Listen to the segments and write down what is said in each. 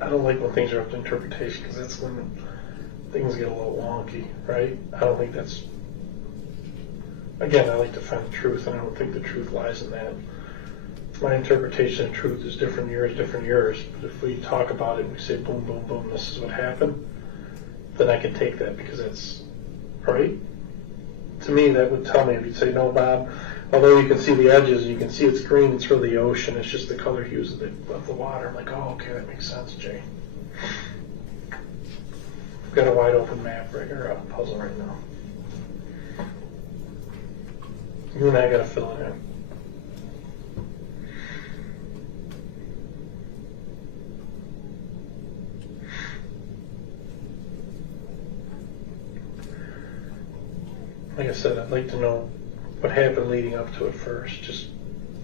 I don't like when things are up to interpretation, because that's when things get a little wonky, right? I don't think that's, again, I like to find the truth, and I don't think the truth lies in that. My interpretation of truth is different yours. But if we talk about it and we say, boom, boom, boom, this is what happened, then I can take that, because that's right. To me, that would tell me, if you'd say, no, Bob, although you can see the edges and you can see it's green, it's really the ocean, it's just the color hues of the water. I'm like, oh, okay, that makes sense, Jay. I've got a wide open map or a puzzle right now. You and I got to fill it in. Like I said, I'd like to know what happened leading up to it first, just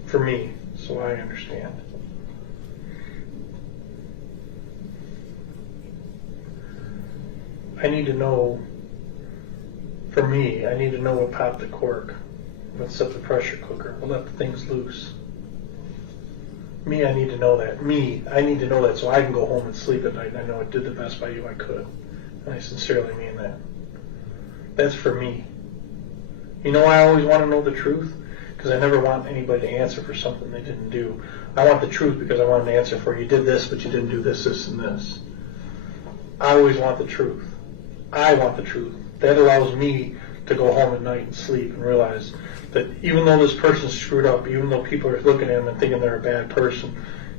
for me, so I understand. I need to know, for me, I need to know what popped the cork, what set the pressure cooker, what let the things loose. Me, I need to know that. I need to know that so I can go home and sleep at night and I know I did the best by you I could. And I sincerely mean that. That's for me. You know why I always want to know the truth? Because I never want anybody to answer for something they didn't do. I want the truth because I want an answer for, you did this, but you didn't do this, this, and this. I always want the truth. I want the truth. That allows me to go home at night and sleep and realize that even though this person's screwed up, even though people are looking at him and thinking they're a bad person,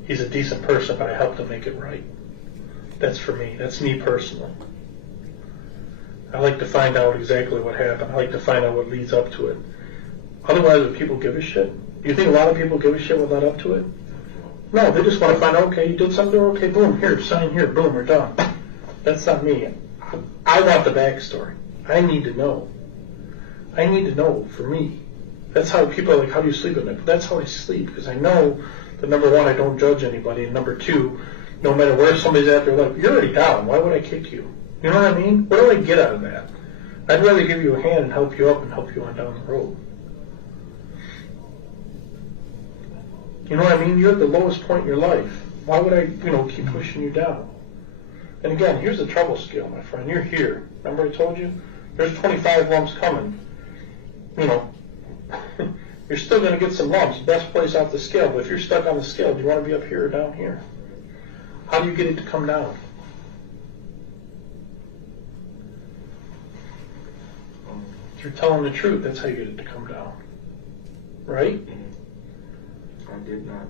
he's a decent person if I help him make it right. That's for me. That's me personally. I like to find out exactly what happened. I like to find out what leads up to it. Otherwise, would people give a shit? Do you think a lot of people give a shit what led up to it? No, they just want to find out, okay, you did something, okay, boom, here, sign here, boom, we're done. That's not me. I want the backstory. I need to know. I need to know for me. That's how people are like, how do you sleep at night? But that's how I sleep, because I know that number one, I don't judge anybody, and number two, no matter where somebody's at their life, you're already down. Why would I kick you? You know what I mean? What do I get out of that? I'd rather give you a hand and help you up and help you on down the road. You know what I mean? You're at the lowest point in your life. Why would I, keep pushing you down? And again, here's the trouble scale, my friend. You're here. Remember I told you? There's 25 lumps coming. You're still going to get some lumps. Best place off the scale. But if you're stuck on the scale, do you want to be up here or down here? How do you get it to come down? If you're telling the truth, that's how you get it to come down. Right? I did not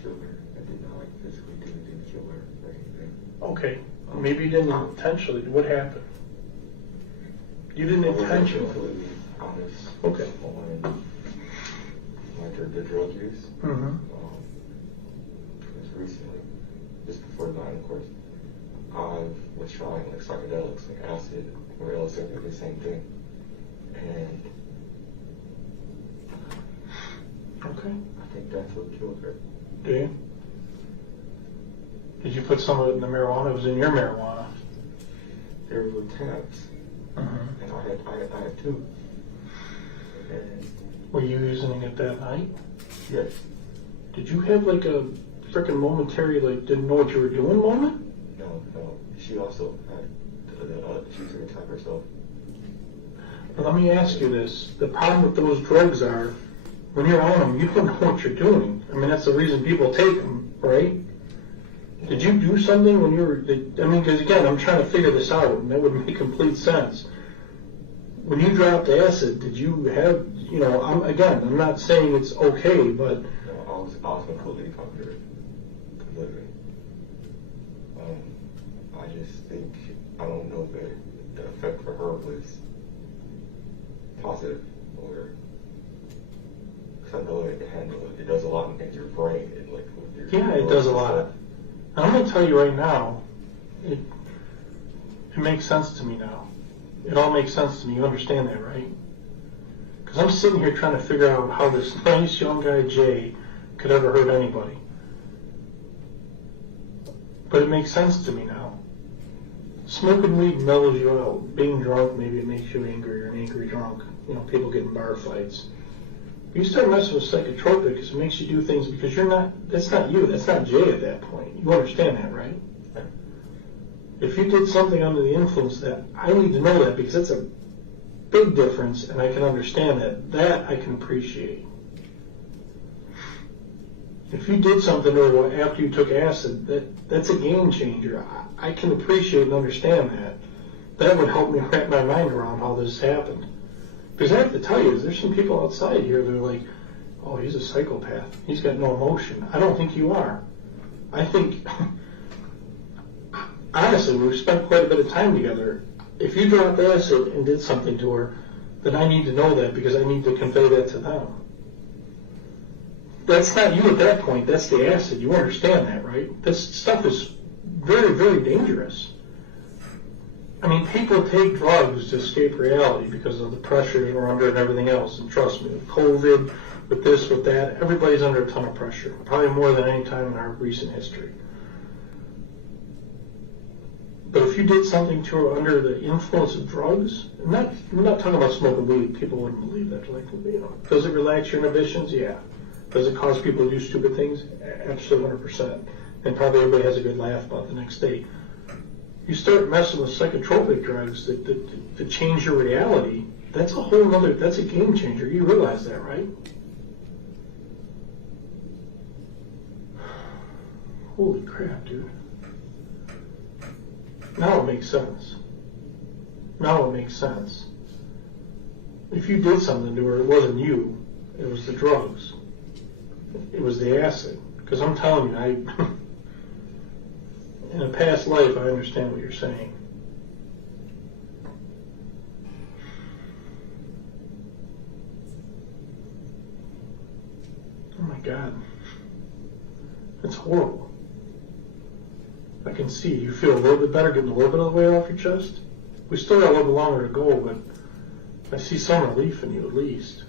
kill her. I did not physically didn't kill her or anything. Okay. Maybe you didn't intentionally. What happened? You didn't intentionally. Honest. Okay. On the drug use. Mm-hmm. Just recently, just before mine, of course, I was trying psychedelics, acid, or LSD, the same thing. And okay. I think that's what killed her. Do you? Did you put some of it in the marijuana? It was in your marijuana. There were tabs, and I had two. And were you using it that night? Yes. Did you have a freaking momentary didn't know what you were doing moment? No. She also had she was going to tab herself. Let me ask you this. The problem with those drugs are, when you're on them, you don't know what you're doing. I mean, that's the reason people take them, right? Did you do something when you were, because again, I'm trying to figure this out, and that would make complete sense. When you dropped acid, did you have, I'm not saying it's okay, but... No, I was completely comforted. Completely. I just think, I don't know if the effect for her was positive, or because I know it does a lot in your brain. It does a lot. I'm going to tell you right now, it makes sense to me now. It all makes sense to me. You understand that, right? Because I'm sitting here trying to figure out how this nice young guy, Jay, could ever hurt anybody. But it makes sense to me now. Smoking weed mellows you out. Being drunk, maybe it makes you angry, or an angry drunk. People get in bar fights. You start messing with psychotropics, it makes you do things because that's not you, that's not Jay at that point. You understand that, right? I know. If you did something under the influence, that I need to know that, because that's a big difference, and I can understand that. That I can appreciate. If you did something after you took acid, that's a game changer. I can appreciate and understand that. That would help me wrap my mind around how this happened. Because I have to tell you, there's some people outside here that are like, oh, he's a psychopath. He's got no emotion. I don't think you are. I think, honestly, we've spent quite a bit of time together. If you dropped acid and did something to her, then I need to know that, because I need to convey that to them. That's not you at that point. That's the acid. You understand that, right? This stuff is very, very dangerous. I mean, people take drugs to escape reality because of the pressures we're under and everything else. And trust me, with COVID, with this, with that, everybody's under a ton of pressure, probably more than any time in our recent history. But if you did something to her under the influence of drugs, I'm not talking about smoking weed. People wouldn't believe that. Like, does it relax your inhibitions? Yeah. Does it cause people to do stupid things? Absolutely 100%. And probably everybody has a good laugh about the next day. You start messing with psychotropic drugs that change your reality, that's a whole other, that's a game changer. You realize that, right? Holy crap, dude. Now it makes sense. Now it makes sense. If you did something to her, it wasn't you. It was the drugs. It was the acid. Because I'm telling you, in a past life, I understand what you're saying. Oh my God. It's horrible. I can see you feel a little bit better getting a little bit of the weight off your chest. We still got a little bit longer to go, but I see some relief in you at least.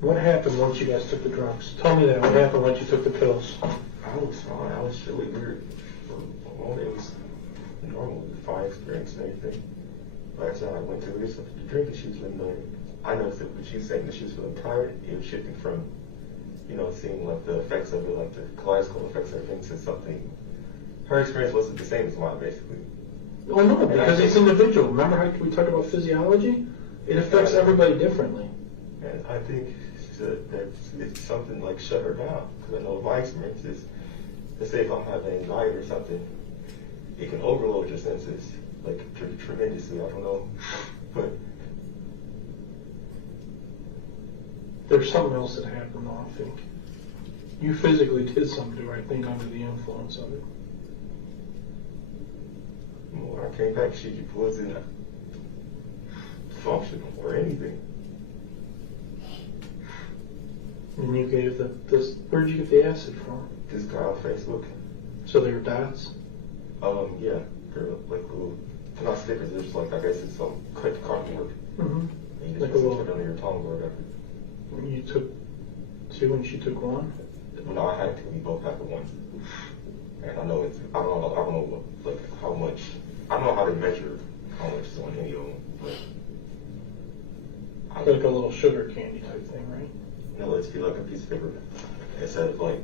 What happened once you guys took the drugs? Tell me that. What happened once you took the pills? I was fine. I was really weird. For a moment, it was normal, fine experience and everything. Like I said, I went to her something to drink and she was feeling annoying. I noticed that when she was saying that she was feeling tired, it was shifting from, seeing like the effects of it, like the kaleidoscope effects of everything, to something. Her experience wasn't the same as mine, basically. Well, no, because it's individual. Remember how we talked about physiology? It affects everybody differently. And I think that it's something like shut her down. Because I know my experience is, let's say if I'm having anxiety or something, it can overload your senses, like tremendously. I don't know, but there's something else that happened though, I think. You physically did something to her, I think, under the influence of it. When I came back, she wasn't functional or anything. And you gave this. Where'd you get the acid from? This guy on Facebook. So they were dots? Yeah. They're like little, they're not stickers, they're just like, I guess it's some cut cardboard. Mm-hmm. And you Like just a put it little. under your tongue or whatever. You took two and she took one? No, I had to. We both had the one. And I know it's, I don't know like how much, I don't know how to measure how much is on any of them, but. Like a little sugar candy type thing, right? No, it's feel like a piece of paper. Instead of like,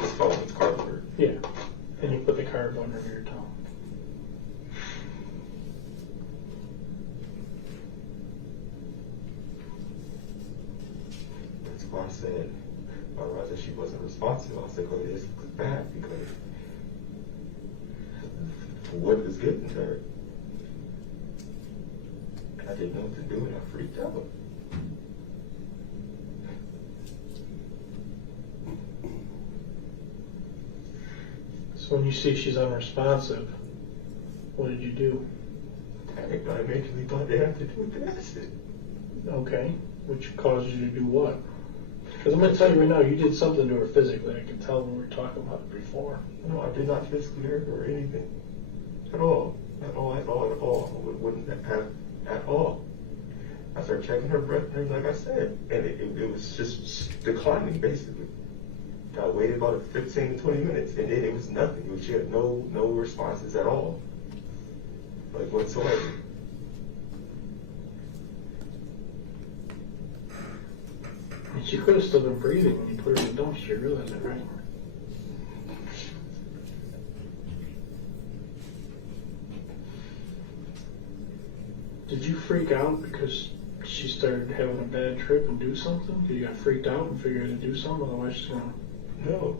this phone, it's cardboard. Yeah. And you put the cardboard under your tongue. That's why I said, I realized that she wasn't responsive. I was like, oh, this is bad because what is getting to her? I didn't know what to do and I freaked out. So when you see she's unresponsive, what did you do? I eventually thought they had to do with the acid. Okay. Which caused you to do what? Because I'm going to tell you right now, you did something to her physically. I can tell when we were talking about it before. No, I did not physically hurt her or anything. At all. At all, at all, at all. I wouldn't have at all. I started checking her breath and like I said, and it was just declining basically. I waited about 15 to 20 minutes and then it was nothing. She had no responses at all. Like whatsoever. And she could have still been breathing when you put her in the dumpster. You realize that, right? Did you freak out because she started having a bad trip and do something? Did you got freaked out and figured to do something? Otherwise, she's gonna. No.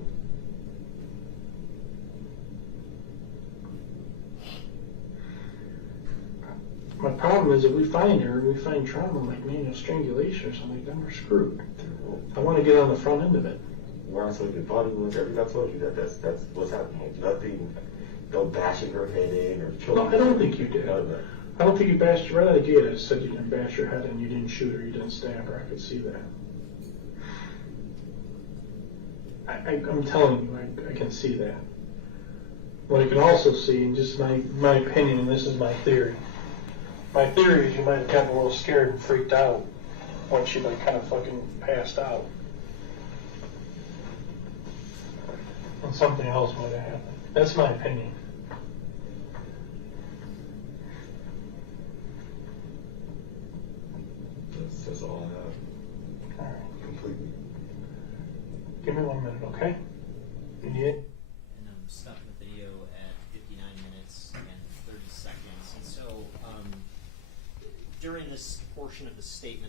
My problem is if we find her and we find trauma like manual strangulation or something, then we're screwed. I want to get on the front end of it. Where I told you, body wounds, everything I told you, that's what's happening. Nothing, no bashing her head in or choking. No, I don't think you did. No. I don't think you bashed her right out of the gate. I said you didn't bash her head and you didn't shoot her, you didn't stab her. I could see that. I'm telling you, I can see that. What I can also see, and just my opinion, and this is my theory. My theory is you might have gotten a little scared and freaked out when she like kind of fucking passed out. And something else might have happened. That's my opinion. That's all I have. All right. Completely. Give me 1 minute, okay? You need it? And I'm stopping the video at 59 minutes and 30 seconds. And so during this portion of the statement,